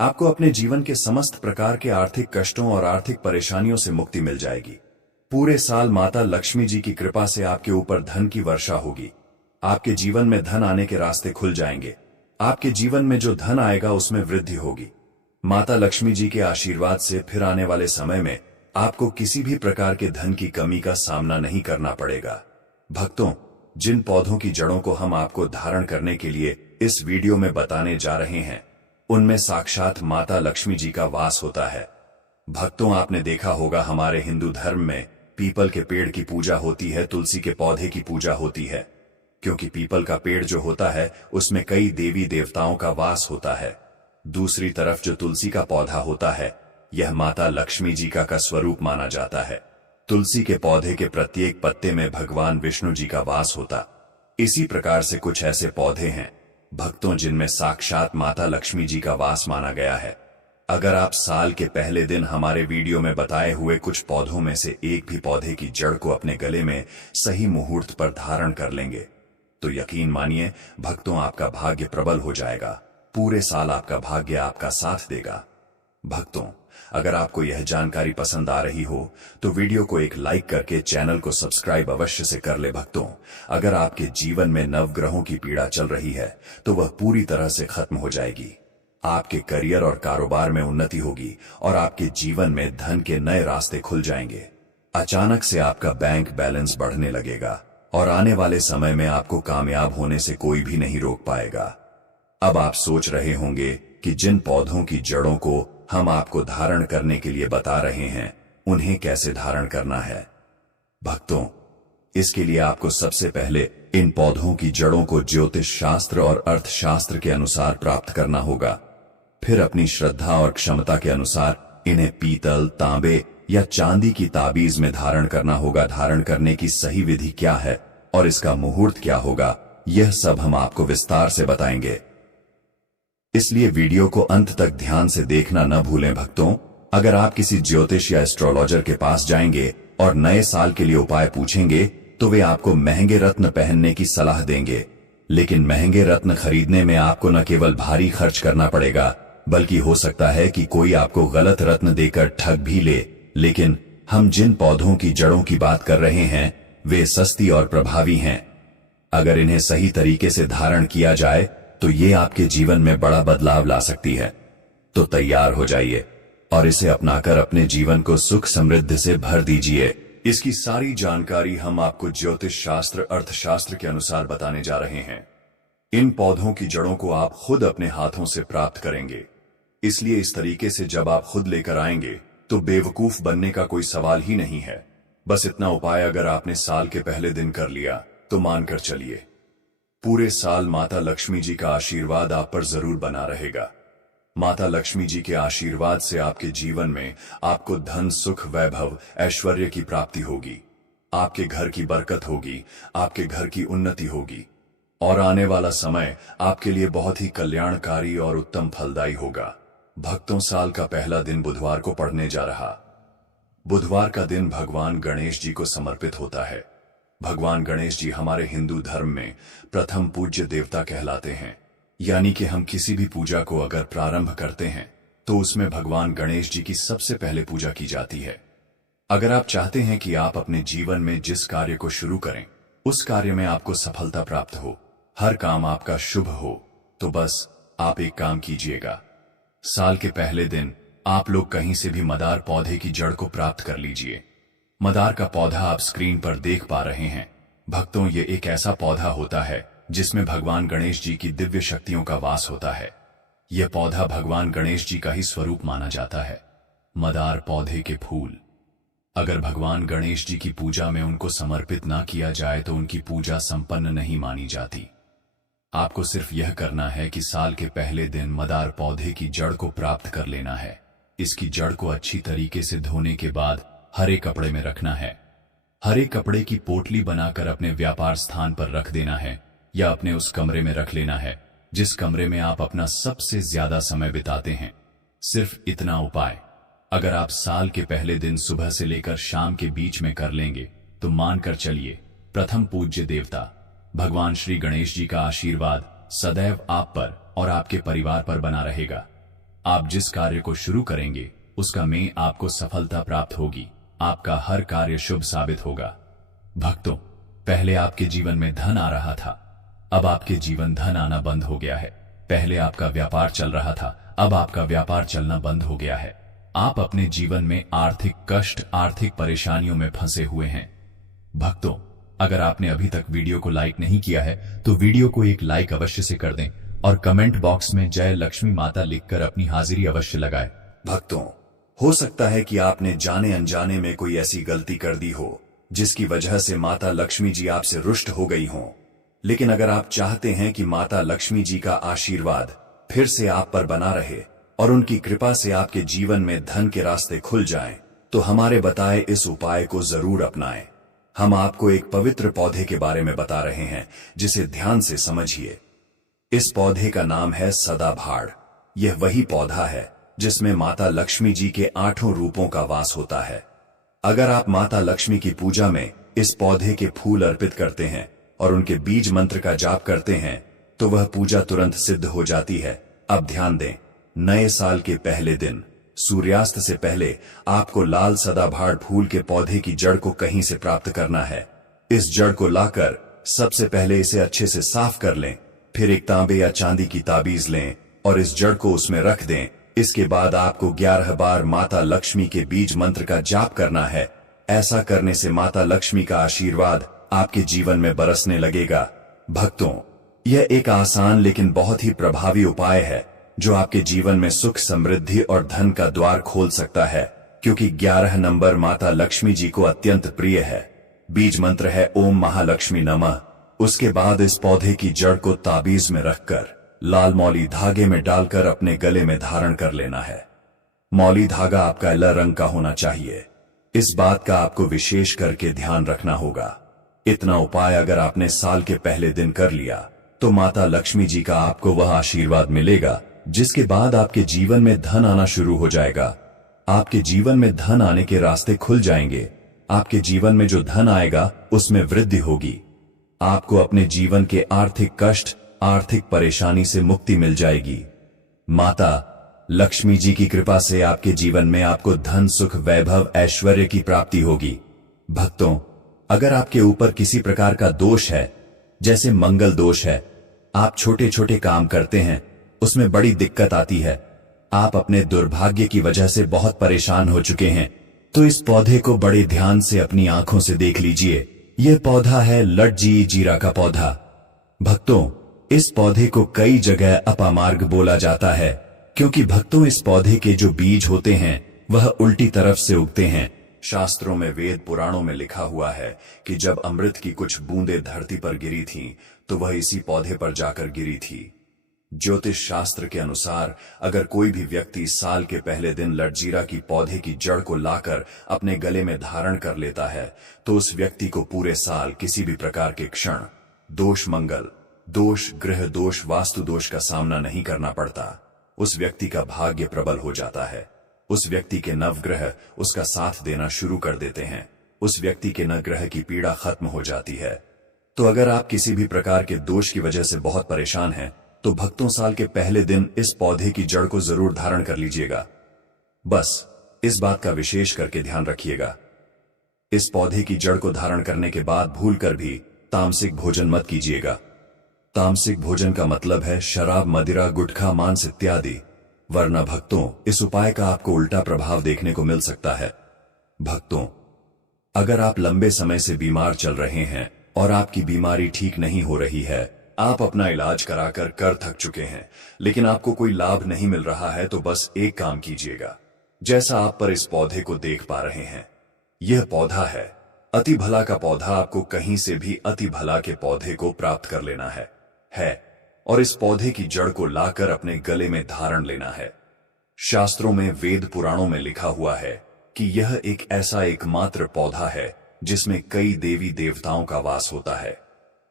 आपको अपने जीवन के समस्त प्रकार के आर्थिक कष्टों और आर्थिक परेशानियों से मुक्ति मिल जाएगी। पूरे साल माता लक्ष्मी जी की कृपा से आपके ऊपर धन की वर्षा होगी। आपके जीवन में धन आने के रास्ते खुल जाएंगे। आपके जीवन में जो धन आएगा उसमें वृद्धि होगी। माता लक्ष्मी जी के आशीर्वाद से फिर आने वाले समय में आपको किसी भी प्रकार के धन की कमी का सामना नहीं करना पड़ेगा। भक्तों, जिन पौधों की जड़ों को हम आपको धारण करने के लिए इस वीडियो में बताने जा रहे हैं, उनमें साक्षात माता लक्ष्मी जी का वास होता है। भक्तों, आपने देखा होगा हमारे हिंदू धर्म में पीपल के पेड़ की पूजा होती है, तुलसी के पौधे की पूजा होती है, क्योंकि पीपल का पेड़ जो होता है उसमें कई देवी देवताओं का वास होता है। दूसरी तरफ जो तुलसी का पौधा होता है, यह माता लक्ष्मी जी का स्वरूप माना जाता है। तुलसी के पौधे के प्रत्येक पत्ते में भगवान विष्णु जी का वास होता। इसी प्रकार से कुछ ऐसे पौधे हैं भक्तों, जिनमें साक्षात माता लक्ष्मी जी का वास माना गया है। अगर आप साल के पहले दिन हमारे वीडियो में बताए हुए कुछ पौधों में से एक भी पौधे की जड़ को अपने गले में सही मुहूर्त पर धारण कर लेंगे, तो यकीन मानिए भक्तों, आपका भाग्य प्रबल हो जाएगा। पूरे साल आपका भाग्य आपका साथ देगा। भक्तों, अगर आपको यह जानकारी पसंद आ रही हो तो वीडियो को एक लाइक करके चैनल को सब्सक्राइब अवश्य से कर ले। भक्तों, अगर आपके जीवन में नवग्रहों की पीड़ा चल रही है तो वह पूरी तरह से खत्म हो जाएगी। आपके करियर और कारोबार में उन्नति होगी और आपके जीवन में धन के नए रास्ते खुल जाएंगे। अचानक से आपका बैंक बैलेंस बढ़ने लगेगा और आने वाले समय में आपको कामयाब होने से कोई भी नहीं रोक पाएगा। अब आप सोच रहे होंगे कि जिन पौधों की जड़ों को हम आपको धारण करने के लिए बता रहे हैं, उन्हें कैसे धारण करना है। भक्तों, इसके लिए आपको सबसे पहले इन पौधों की जड़ों को ज्योतिष शास्त्र और अर्थशास्त्र के अनुसार प्राप्त करना होगा। फिर अपनी श्रद्धा और क्षमता के अनुसार इन्हें पीतल, तांबे या चांदी की ताबीज में धारण करना होगा। धारण करने की सही विधि क्या है और इसका मुहूर्त क्या होगा, यह सब हम आपको विस्तार से बताएंगे। इसलिए वीडियो को अंत तक ध्यान से देखना न भूलें। भक्तों, अगर आप किसी ज्योतिष या एस्ट्रोलॉजर के पास जाएंगे और नए साल के लिए उपाय पूछेंगे तो वे आपको महंगे रत्न पहनने की सलाह देंगे। लेकिन महंगे रत्न खरीदने में आपको न केवल भारी खर्च करना पड़ेगा, बल्कि हो सकता है कि कोई आपको गलत रत्न देकर ठग भी ले। लेकिन हम जिन पौधों की जड़ों की बात कर रहे हैं वे सस्ती और प्रभावी हैं। अगर इन्हें सही तरीके से धारण किया जाए तो ये आपके जीवन में बड़ा बदलाव ला सकती है। तो तैयार हो जाइए और इसे अपनाकर अपने जीवन को सुख समृद्धि से भर दीजिए। इसकी सारी जानकारी हम आपको ज्योतिष शास्त्र, अर्थशास्त्र के अनुसार बताने जा रहे हैं। इन पौधों की जड़ों को आप खुद अपने हाथों से प्राप्त करेंगे। इसलिए इस तरीके से जब आप खुद लेकर आएंगे तो बेवकूफ बनने का कोई सवाल ही नहीं है। बस इतना उपाय अगर आपने साल के पहले दिन कर लिया तो मानकर चलिए, पूरे साल माता लक्ष्मी जी का आशीर्वाद आप पर जरूर बना रहेगा। माता लक्ष्मी जी के आशीर्वाद से आपके जीवन में आपको धन, सुख, वैभव, ऐश्वर्य की प्राप्ति होगी। आपके घर की बरकत होगी, आपके घर की उन्नति होगी और आने वाला समय आपके लिए बहुत ही कल्याणकारी और उत्तम फलदायी होगा। भक्तों, साल का पहला दिन बुधवार को पड़ने जा रहा। बुधवार का दिन भगवान गणेश जी को समर्पित होता है। भगवान गणेश जी हमारे हिंदू धर्म में प्रथम पूज्य देवता कहलाते हैं। यानी कि हम किसी भी पूजा को अगर प्रारंभ करते हैं तो उसमें भगवान गणेश जी की सबसे पहले पूजा की जाती है। अगर आप चाहते हैं कि आप अपने जीवन में जिस कार्य को शुरू करें उस कार्य में आपको सफलता प्राप्त हो, हर काम आपका शुभ हो, तो बस आप एक काम कीजिएगा। साल के पहले दिन आप लोग कहीं से भी मदार पौधे की जड़ को प्राप्त कर लीजिए। मदार का पौधा आप स्क्रीन पर देख पा रहे हैं। भक्तों, ये एक ऐसा पौधा होता है जिसमें भगवान गणेश जी की दिव्य शक्तियों का वास होता है। यह पौधा भगवान गणेश जी का ही स्वरूप माना जाता है। मदार पौधे के फूल अगर भगवान गणेश जी की पूजा में उनको समर्पित ना किया जाए तो उनकी पूजा संपन्न नहीं मानी जाती। आपको सिर्फ यह करना है कि साल के पहले दिन मदार पौधे की जड़ को प्राप्त कर लेना है। इसकी जड़ को अच्छी तरीके से धोने के बाद हरे कपड़े में रखना है। हरे कपड़े की पोटली बनाकर अपने व्यापार स्थान पर रख देना है या अपने उस कमरे में रख लेना है जिस कमरे में आप अपना सबसे ज्यादा समय बिताते हैं। सिर्फ इतना उपाय अगर आप साल के पहले दिन सुबह से लेकर शाम के बीच में कर लेंगे तो मानकर चलिए प्रथम पूज्य देवता भगवान श्री गणेश जी का आशीर्वाद सदैव आप पर और आपके परिवार पर बना रहेगा। आप जिस कार्य को शुरू करेंगे उसका में आपको सफलता प्राप्त होगी। आपका हर कार्य शुभ साबित होगा। भक्तों, पहले आपके जीवन में धन आ रहा था, अब आपके जीवन धन आना बंद हो गया है। पहले आपका व्यापार चल रहा था, अब आपका व्यापार चलना बंद हो गया है। आप अपने जीवन में आर्थिक कष्ट, आर्थिक परेशानियों में फंसे हुए हैं। भक्तों, अगर आपने अभी तक वीडियो को लाइक नहीं किया है तो वीडियो को एक लाइक अवश्य से कर दें और कमेंट बॉक्स में जय लक्ष्मी माता लिखकर अपनी हाजिरी अवश्य लगाएं। भक्तों, हो सकता है कि आपने जाने अनजाने में कोई ऐसी गलती कर दी हो जिसकी वजह से माता लक्ष्मी जी आपसे रुष्ट हो गई हों। लेकिन अगर आप चाहते हैं कि माता लक्ष्मी जी का आशीर्वाद फिर से आप पर बना रहे और उनकी कृपा से आपके जीवन में धन के रास्ते खुल जाएं, तो हमारे बताए इस उपाय को जरूर अपनाएं। हम आपको एक पवित्र पौधे के बारे में बता रहे हैं, जिसे ध्यान से समझिए। इस पौधे का नाम है सदाबहार। यह वही पौधा है जिसमें माता लक्ष्मी जी के 8 रूपों का वास होता है। अगर आप माता लक्ष्मी की पूजा में इस पौधे के फूल अर्पित करते हैं और उनके बीज मंत्र का जाप करते हैं तो वह पूजा तुरंत सिद्ध हो जाती है। अब ध्यान दें, नए साल के पहले दिन सूर्यास्त से पहले आपको लाल सदाबहार फूल के पौधे की जड़ को कहीं से प्राप्त करना है। इस जड़ को लाकर सबसे पहले इसे अच्छे से साफ कर लें, फिर एक तांबे या चांदी की ताबीज लें और इस जड़ को उसमें रख दें। इसके बाद आपको 11 बार माता लक्ष्मी के बीज मंत्र का जाप करना है। ऐसा करने से माता लक्ष्मी का आशीर्वाद आपके जीवन में बरसने लगेगा। भक्तों, यह एक आसान लेकिन बहुत ही प्रभावी उपाय है जो आपके जीवन में सुख, समृद्धि और धन का द्वार खोल सकता है, क्योंकि 11 नंबर माता लक्ष्मी जी को अत्यंत प्रिय है। बीज मंत्र है ओम महालक्ष्मी नमः। उसके बाद इस पौधे की जड़ को ताबीज में रखकर लाल मौली धागे में डालकर अपने गले में धारण कर लेना है। मौली धागा आपका लाल रंग का होना चाहिए। इस बात का आपको विशेष करके ध्यान रखना होगा। इतना उपाय अगर आपने साल के पहले दिन कर लिया तो माता लक्ष्मी जी का आपको वह आशीर्वाद मिलेगा जिसके बाद आपके जीवन में धन आना शुरू हो जाएगा। आपके जीवन में धन आने के रास्ते खुल जाएंगे। आपके जीवन में जो धन आएगा उसमें वृद्धि होगी। आपको अपने जीवन के आर्थिक कष्ट, आर्थिक परेशानी से मुक्ति मिल जाएगी। माता लक्ष्मी जी की कृपा से आपके जीवन में आपको धन, सुख, वैभव, ऐश्वर्य की प्राप्ति होगी। भक्तों, अगर आपके ऊपर किसी प्रकार का दोष है, जैसे मंगल दोष है, आप छोटे छोटे काम करते हैं, उसमें बड़ी दिक्कत आती है, आप अपने दुर्भाग्य की वजह से बहुत परेशान हो चुके हैं, तो इस पौधे को बड़े ध्यान से अपनी आंखों से देख लीजिए। यह पौधा है लटजी जीरा का पौधा। भक्तों, इस पौधे को कई जगह अपामार्ग बोला जाता है, क्योंकि भक्तों इस पौधे के जो बीज होते हैं वह उल्टी तरफ से उगते हैं। शास्त्रों में, वेद पुराणों में लिखा हुआ है कि जब अमृत की कुछ बूंदें धरती पर गिरी थीं, तो वह इसी पौधे पर जाकर गिरी थी। ज्योतिष शास्त्र के अनुसार अगर कोई भी व्यक्ति साल के पहले दिन लटजीरा की पौधे की जड़ को लाकर अपने गले में धारण कर लेता है तो उस व्यक्ति को पूरे साल किसी भी प्रकार के क्षण दोष, मंगल दोष, ग्रह दोष, वास्तु दोष का सामना नहीं करना पड़ता। उस व्यक्ति का भाग्य प्रबल हो जाता है। उस व्यक्ति के नवग्रह उसका साथ देना शुरू कर देते हैं। उस व्यक्ति के नवग्रह की पीड़ा खत्म हो जाती है। तो अगर आप किसी भी प्रकार के दोष की वजह से बहुत परेशान हैं तो भक्तों, साल के पहले दिन इस पौधे की जड़ को जरूर धारण कर लीजिएगा। बस इस बात का विशेष करके ध्यान रखिएगा, इस पौधे की जड़ को धारण करने के बाद भूलकर भी तामसिक भोजन मत कीजिएगा। तामसिक भोजन का मतलब है शराब, मदिरा, गुटखा, मांस इत्यादि। वरना भक्तों, इस उपाय का आपको उल्टा प्रभाव देखने को मिल सकता है। भक्तों, अगर आप लंबे समय से बीमार चल रहे हैं और आपकी बीमारी ठीक नहीं हो रही है, आप अपना इलाज कराकर कर थक चुके हैं लेकिन आपको कोई लाभ नहीं मिल रहा है, तो बस एक काम कीजिएगा। जैसा आप पर इस पौधे को देख पा रहे हैं, यह पौधा है अति भला का पौधा। आपको कहीं से भी अति भला के पौधे को प्राप्त कर लेना है और इस पौधे की जड़ को लाकर अपने गले में धारण लेना है। शास्त्रों में, वेद पुराणों में लिखा हुआ है कि यह एक ऐसा एकमात्र पौधा है जिसमें कई देवी देवताओं का वास होता है।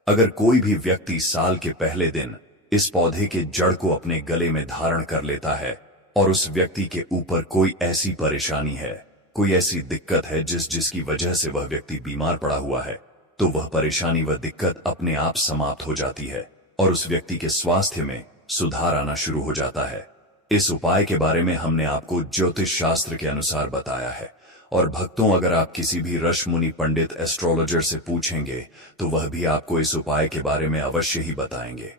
अगर कोई भी व्यक्ति साल के पहले दिन इस पौधे के जड़ को अपने गले में धारण कर लेता है और उस व्यक्ति के ऊपर कोई ऐसी परेशानी है, कोई ऐसी दिक्कत है जिसकी वजह से वह व्यक्ति बीमार पड़ा हुआ है, तो वह परेशानी, वह दिक्कत अपने आप समाप्त हो जाती है और उस व्यक्ति के स्वास्थ्य में सुधार आना शुरू हो जाता है। इस उपाय के बारे में हमने आपको ज्योतिष शास्त्र के अनुसार बताया है, और भक्तों, अगर आप किसी भी ऋषि मुनि पंडित एस्ट्रोलॉजर से पूछेंगे तो वह भी आपको इस उपाय के बारे में अवश्य ही बताएंगे।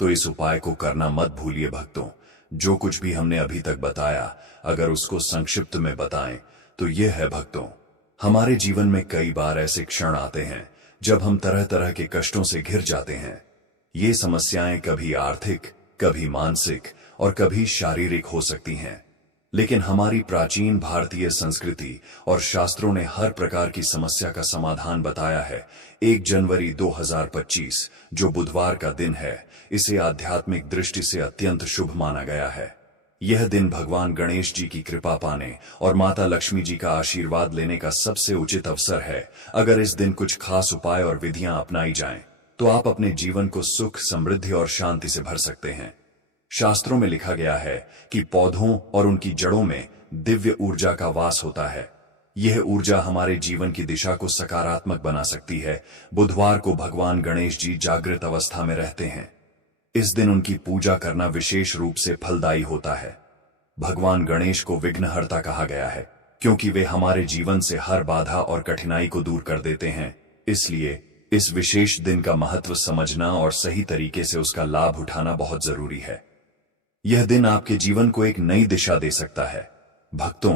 तो इस उपाय को करना मत भूलिए भक्तों। जो कुछ भी हमने अभी तक बताया, अगर उसको संक्षिप्त में बताएं तो यह है भक्तों, हमारे जीवन में कई बार ऐसे क्षण आते हैं जब हम तरह तरह के कष्टों से घिर जाते हैं। ये समस्याएं कभी आर्थिक, कभी मानसिक और कभी शारीरिक हो सकती हैं, लेकिन हमारी प्राचीन भारतीय संस्कृति और शास्त्रों ने हर प्रकार की समस्या का समाधान बताया है। 1 जनवरी 2025 जो बुधवार का दिन है, इसे आध्यात्मिक दृष्टि से अत्यंत शुभ माना गया है। यह दिन भगवान गणेश जी की कृपा पाने और माता लक्ष्मी जी का आशीर्वाद लेने का सबसे उचित अवसर है। अगर इस दिन कुछ खास उपाय और विधियां अपनाई जाएं, तो आप अपने जीवन को सुख, समृद्धि और शांति से भर सकते हैं। शास्त्रों में लिखा गया है कि पौधों और उनकी जड़ों में दिव्य ऊर्जा का वास होता है। यह ऊर्जा हमारे जीवन की दिशा को सकारात्मक बना सकती है। बुधवार को भगवान गणेश जी जागृत अवस्था में रहते हैं। इस दिन उनकी पूजा करना विशेष रूप से फलदायी होता है। भगवान गणेश को विघ्नहर्ता कहा गया है, क्योंकि वे हमारे जीवन से हर बाधा और कठिनाई को दूर कर देते हैं। इसलिए इस विशेष दिन का महत्व समझना और सही तरीके से उसका लाभ उठाना बहुत जरूरी है। यह दिन आपके जीवन को एक नई दिशा दे सकता है। भक्तों,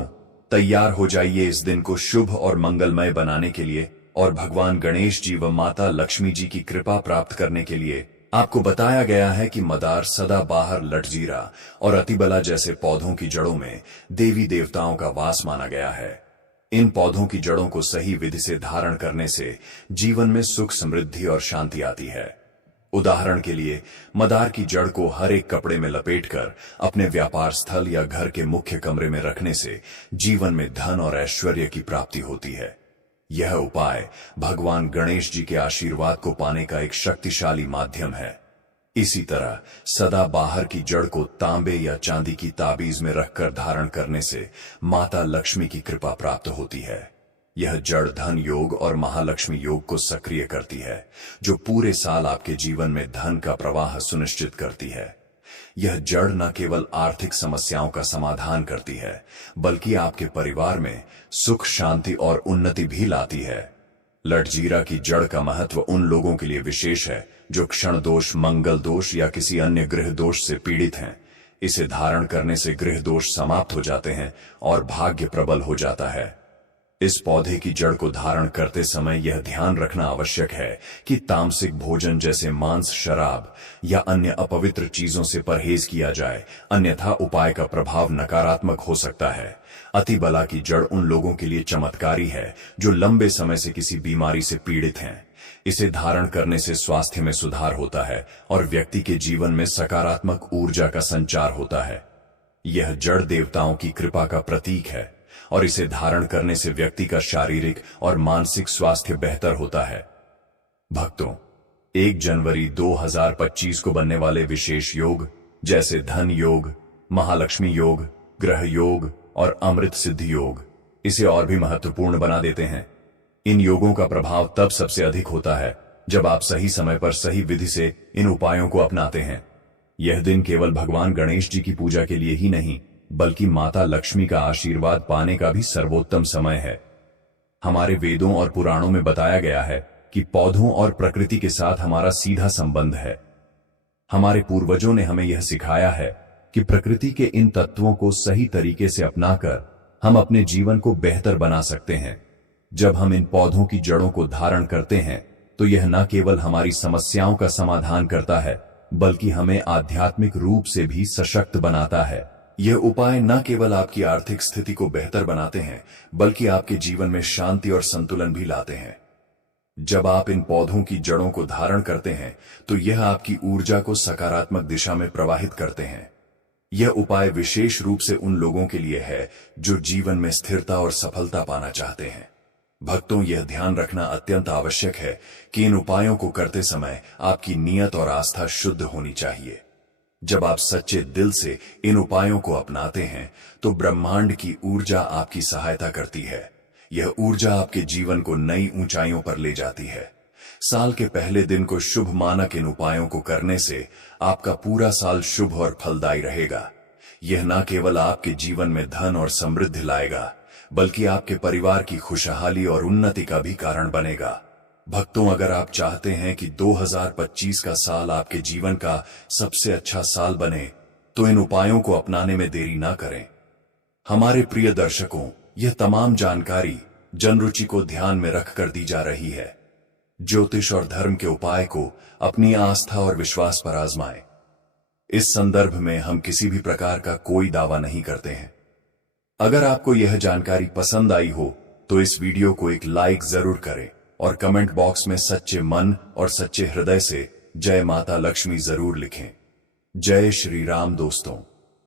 तैयार हो जाइए इस दिन को शुभ और मंगलमय बनाने के लिए और भगवान गणेश जी व माता लक्ष्मी जी की कृपा प्राप्त करने के लिए। आपको बताया गया है कि मदार, सदाबहार, लठजीरा और अतिबला जैसे पौधों की जड़ों में देवी देवताओं का वास माना गया है। इन पौधों की जड़ों को सही विधि से धारण करने से जीवन में सुख, समृद्धि और शांति आती है। उदाहरण के लिए, मदार की जड़ को हर एक कपड़े में लपेटकर अपने व्यापार स्थल या घर के मुख्य कमरे में रखने से जीवन में धन और ऐश्वर्य की प्राप्ति होती है। यह उपाय भगवान गणेश जी के आशीर्वाद को पाने का एक शक्तिशाली माध्यम है। इसी तरह सदाबहार की जड़ को तांबे या चांदी की ताबीज में रखकर धारण करने से माता लक्ष्मी की कृपा प्राप्त होती है। यह जड़ धन योग और महालक्ष्मी योग को सक्रिय करती है, जो पूरे साल आपके जीवन में धन का प्रवाह सुनिश्चित करती है। यह जड़ न केवल आर्थिक समस्याओं का समाधान करती है, बल्कि आपके परिवार में सुख, शांति और उन्नति भी लाती है। लठजीरा की जड़ का महत्व उन लोगों के लिए विशेष है जो क्षण दोष, मंगल दोष या किसी अन्य ग्रह दोष से पीड़ित हैं। इसे धारण करने से ग्रह दोष समाप्त हो जाते हैं और भाग्य प्रबल हो जाता है। इस पौधे की जड़ को धारण करते समय यह ध्यान रखना आवश्यक है कि तामसिक भोजन जैसे मांस, शराब या अन्य अपवित्र चीजों से परहेज किया जाए, अन्यथा उपाय का प्रभाव नकारात्मक हो सकता है। अतिबला की जड़ उन लोगों के लिए चमत्कारी है जो लंबे समय से किसी बीमारी से पीड़ित हैं। इसे धारण करने से स्वास्थ्य में सुधार होता है और व्यक्ति के जीवन में सकारात्मक ऊर्जा का संचार होता है। यह जड़ देवताओं की कृपा का प्रतीक है और इसे धारण करने से व्यक्ति का शारीरिक और मानसिक स्वास्थ्य बेहतर होता है। भक्तों, 1 जनवरी 2025 को बनने वाले विशेष योग जैसे धन योग, महालक्ष्मी योग, ग्रह योग और अमृत सिद्धि योग इसे और भी महत्वपूर्ण बना देते हैं। इन योगों का प्रभाव तब सबसे अधिक होता है जब आप सही समय पर सही विधि से इन उपायों को अपनाते हैं। यह दिन केवल भगवान गणेश जी की पूजा के लिए ही नहीं, बल्कि माता लक्ष्मी का आशीर्वाद पाने का भी सर्वोत्तम समय है। हमारे वेदों और पुराणों में बताया गया है कि पौधों और प्रकृति के साथ हमारा सीधा संबंध है। हमारे पूर्वजों ने हमें यह सिखाया है कि प्रकृति के इन तत्वों को सही तरीके से अपनाकर हम अपने जीवन को बेहतर बना सकते हैं। जब हम इन पौधों की जड़ों को धारण करते हैं तो यह न केवल हमारी समस्याओं का समाधान करता है, बल्कि हमें आध्यात्मिक रूप से भी सशक्त बनाता है। यह उपाय न केवल आपकी आर्थिक स्थिति को बेहतर बनाते हैं, बल्कि आपके जीवन में शांति और संतुलन भी लाते हैं। जब आप इन पौधों की जड़ों को धारण करते हैं तो यह आपकी ऊर्जा को सकारात्मक दिशा में प्रवाहित करते हैं। यह उपाय विशेष रूप से उन लोगों के लिए है जो जीवन में स्थिरता और सफलता पाना चाहते हैं। भक्तों, यह ध्यान रखना अत्यंत आवश्यक है कि इन उपायों को करते समय आपकी नीयत और आस्था शुद्ध होनी चाहिए। जब आप सच्चे दिल से इन उपायों को अपनाते हैं तो ब्रह्मांड की ऊर्जा आपकी सहायता करती है। यह ऊर्जा आपके जीवन को नई ऊंचाइयों पर ले जाती है। साल के पहले दिन को शुभ मानक इन उपायों को करने से आपका पूरा साल शुभ और फलदायी रहेगा। यह न केवल आपके जीवन में धन और समृद्धि लाएगा, बल्कि आपके परिवार की खुशहाली और उन्नति का भी कारण बनेगा। भक्तों, अगर आप चाहते हैं कि 2025 का साल आपके जीवन का सबसे अच्छा साल बने, तो इन उपायों को अपनाने में देरी ना करें। हमारे प्रिय दर्शकों, यह तमाम जानकारी जनरुचि को ध्यान में रखकर दी जा रही है। ज्योतिष और धर्म के उपाय को अपनी आस्था और विश्वास पर आजमाएं। इस संदर्भ में हम किसी भी प्रकार का कोई दावा नहीं करते हैं। अगर आपको यह जानकारी पसंद आई हो तो इस वीडियो को एक लाइक जरूर करें और कमेंट बॉक्स में सच्चे मन और सच्चे हृदय से जय माता लक्ष्मी जरूर लिखें। जय श्री राम दोस्तों।